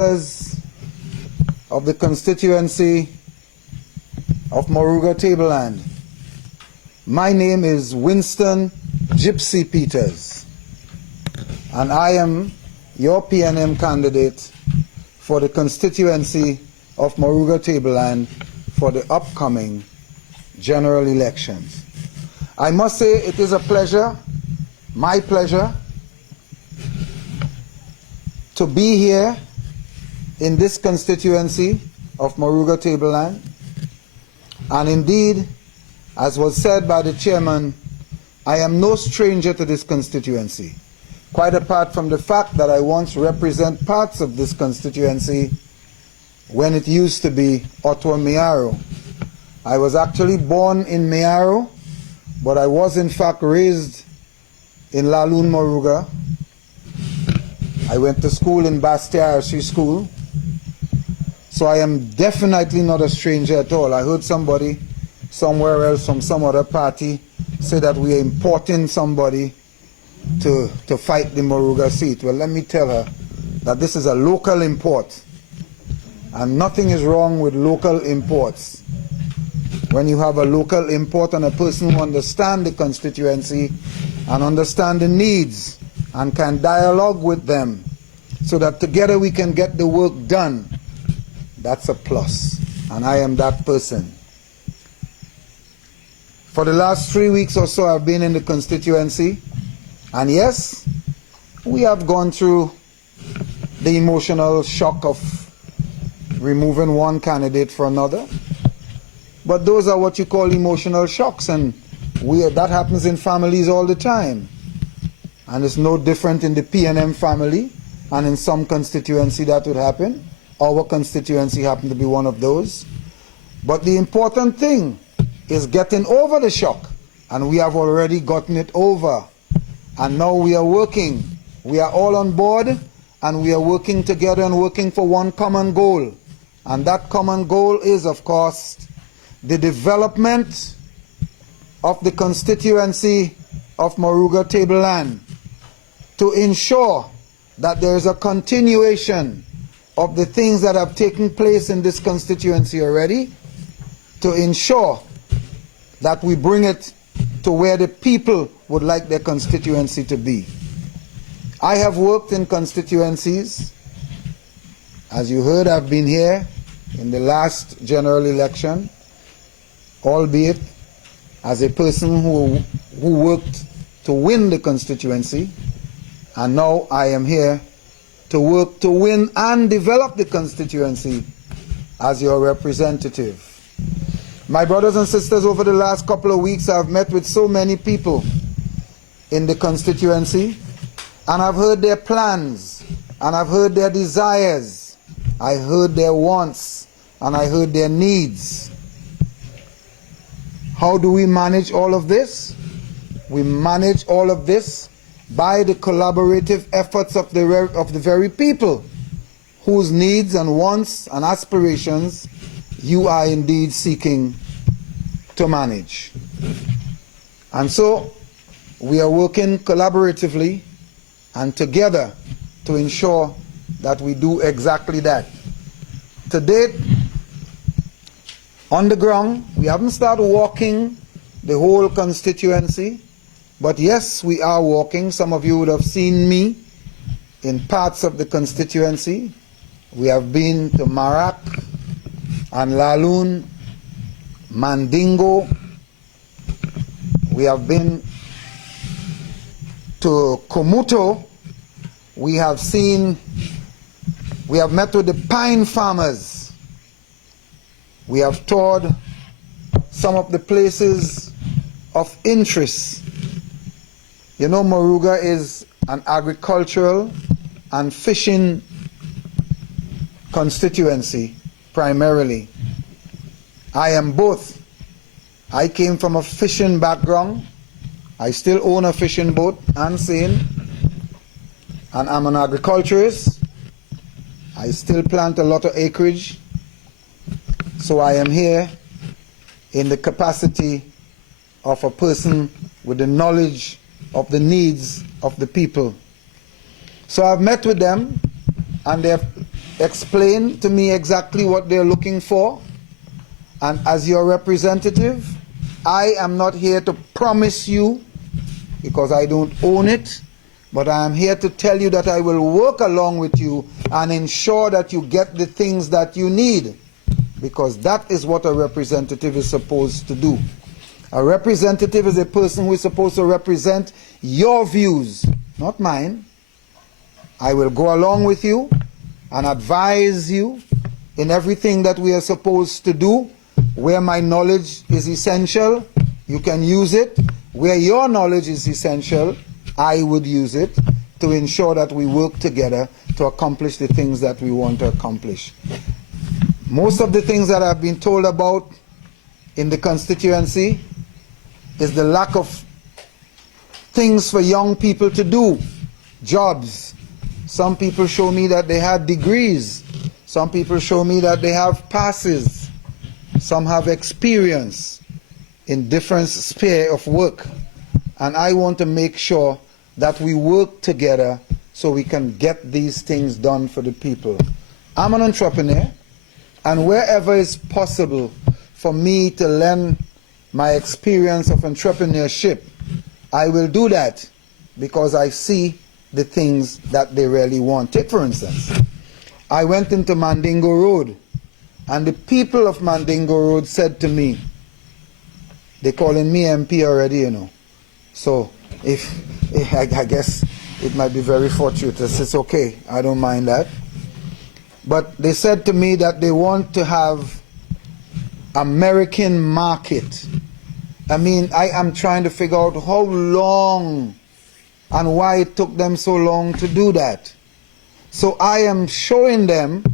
of the constituency of Moruga Tableland. My name is Winston Gypsy Peters, and I am your PNM candidate for the constituency of Moruga Tableland for the upcoming general elections. I must say it is a pleasure, my pleasure, to be here in this constituency of Moruga Tableland. And indeed, as was said by the chairman, I am no stranger to this constituency, quite apart from the fact that I once represent parts of this constituency when it used to be Ottawa Mearo. I was actually born in Mearo, but I was in fact raised in Laloon, Moruga. I went to school in Bastia RC School, so I am definitely not a stranger at all. I heard somebody somewhere else from some other party say that we are importing somebody to fight the Moruga seat. Well, let me tell her that this is a local import, and nothing is wrong with local imports. When you have a local import and a person who understands the constituency and understands the needs and can dialogue with them so that together we can get the work done, that's a plus, and I am that person. For the last 3 weeks or so I've been in the constituency, and yes, we have gone through the emotional shock of removing one candidate for another, but those are what you call emotional shocks, and that happens in families all the time. And it's no different in the PNM family, and in some constituency that would happen. Our constituency happened to be one of those. But the important thing is getting over the shock, and we have already gotten it over. And now we are working. We are all on board, and we are working together and working for one common goal. And that common goal is, of course, the development of the constituency of Moruga Tableland, to ensure that there is a continuation of the things that have taken place in this constituency already, to ensure that we bring it to where the people would like their constituency to be. I have worked in constituencies. As you heard, I've been here in the last general election, albeit as a person who worked to win the constituency, and now I am here to work to win and develop the constituency as your representative. My brothers and sisters, over the last couple of weeks I've met with so many people in the constituency, and I've heard their plans, and I've heard their desires, I heard their wants, and I heard their needs. How do we manage all of this? We manage all of this by the collaborative efforts of the very people whose needs and wants and aspirations you are indeed seeking to manage. And so we are working collaboratively and together to ensure that we do exactly that. To date, on the ground, we haven't started walking the whole constituency, but yes, we are walking. Some of you would have seen me in parts of the constituency. We have been to Marak and Laloon, Mandingo. We have been to Komuto. We have met with the pine farmers. We have toured some of the places of interest. You know, Moruga is an agricultural and fishing constituency primarily. I am both. I came from a fishing background. I still own a fishing boat and seine, and I'm an agriculturist. I still plant a lot of acreage. So I am here in the capacity of a person with the knowledge of the needs of the people. So I've met with them, and they have explain to me exactly what they're looking for. And as your representative, I am not here to promise you, because I don't own it, but I am here to tell you that I will work along with you and ensure that you get the things that you need, because that is what a representative is supposed to do. A representative is a person who is supposed to represent your views, not mine. I will go along with you and advise you in everything that we are supposed to do. Where my knowledge is essential, you can use it. Where your knowledge is essential, I would use it to ensure that we work together to accomplish the things that we want to accomplish. Most of the things that I've been told about in the constituency is the lack of things for young people to do, jobs. Some people show me that they have degrees. Some people show me that they have passes. Some have experience in different sphere of work. And I want to make sure that we work together so we can get these things done for the people. I'm an entrepreneur, and wherever it's possible for me to lend my experience of entrepreneurship, I will do that, because I see the things that they really want. Take for instance, I went into Mandingo Road, and the people of Mandingo Road said to me, they're calling me MP already, you know. So I guess it might be very fortuitous. It's okay, I don't mind that. But they said to me that they want to have American market. I mean, I am trying to figure out how long and why it took them so long to do that. So I am showing them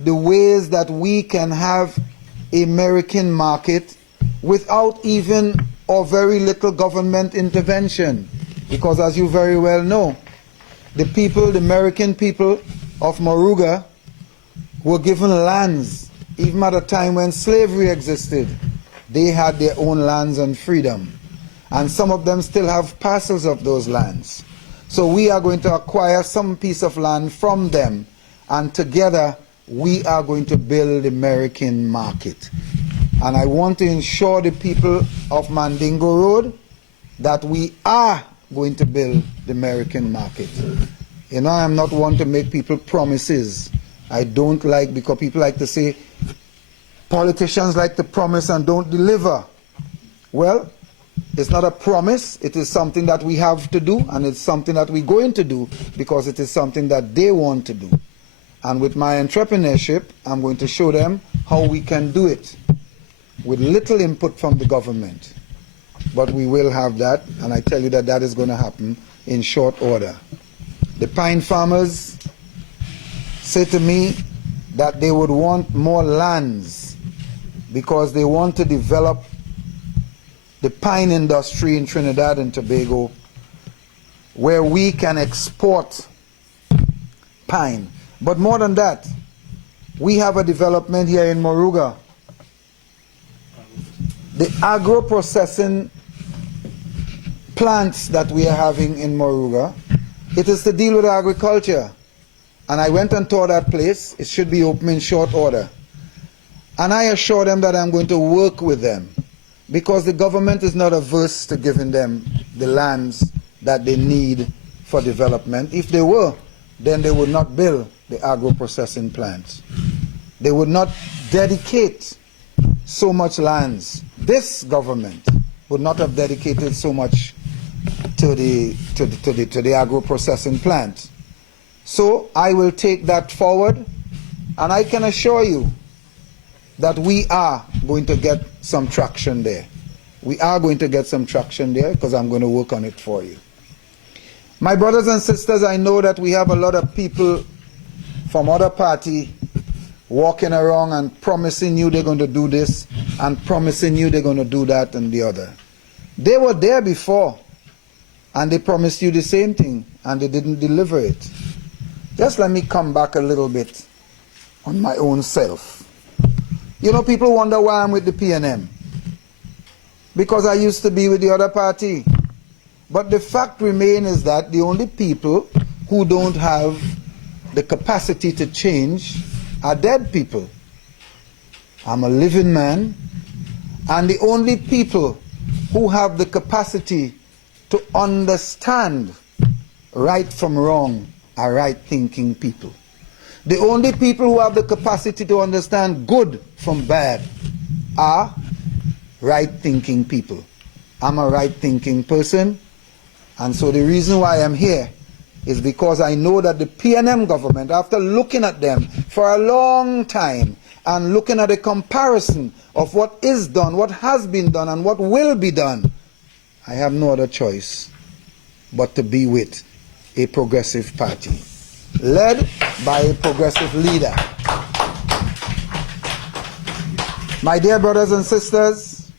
the ways that we can have American market without even or very little government intervention. Because as you very well know, the people, the American people of Moruga, were given lands, even at a time when slavery existed. They had their own lands and freedom. And some of them still have parcels of those lands. So we are going to acquire some piece of land from them, and together we are going to build the American market. And I want to ensure the people of Mandingo Road that we are going to build the American market. You know, I am not one to make people promises. I don't like, because people like to say, politicians like to promise and don't deliver. Well, it's not a promise, it is something that we have to do, and it's something that we're going to do because it is something that they want to do. And with my entrepreneurship, I'm going to show them how we can do it with little input from the government. But we will have that, and I tell you that that is going to happen in short order. The pine farmers say to me that they would want more lands because they want to develop the pine industry in Trinidad and Tobago, where we can export pine. But more than that, we have a development here in Moruga. The agro-processing plants that we are having in Moruga, it is to deal with agriculture. And I went and toured that place. It should be open in short order. And I assure them that I'm going to work with them, because the government is not averse to giving them the lands that they need for development. If they were, then they would not build the agro-processing plants. They would not dedicate so much lands. This government would not have dedicated so much to the agro-processing plant. So I will take that forward, and I can assure you that we are going to get some traction there. We are going to get some traction there, because I'm going to work on it for you. My brothers and sisters, I know that we have a lot of people from other party walking around and promising you they're going to do this and promising you they're going to do that and the other. They were there before, and they promised you the same thing, and they didn't deliver it. Just let me come back a little bit on my own self. You know, people wonder why I'm with the PNM. Because I used to be with the other party. But the fact remains is that the only people who don't have the capacity to change are dead people. I'm a living man, and the only people who have the capacity to understand right from wrong are right-thinking people. The only people who have the capacity to understand good from bad are right-thinking people. I'm a right-thinking person, and so the reason why I'm here is because I know that the PNM government, after looking at them for a long time and looking at a comparison of what is done, what has been done, and what will be done, I have no other choice but to be with a progressive party, led by a progressive leader. My dear brothers and sisters,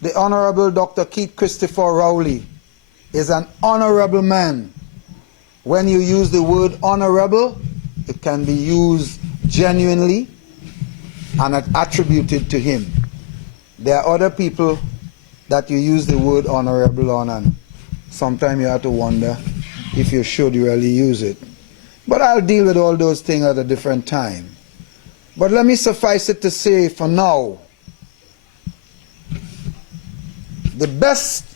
the Honorable Dr. Keith Christopher Rowley is an honorable man. When you use the word honorable, it can be used genuinely and attributed to him. There are other people that you use the word honorable on, and sometimes you have to wonder if you should really use it. But I'll deal with all those things at a different time. But let me suffice it to say for now, the best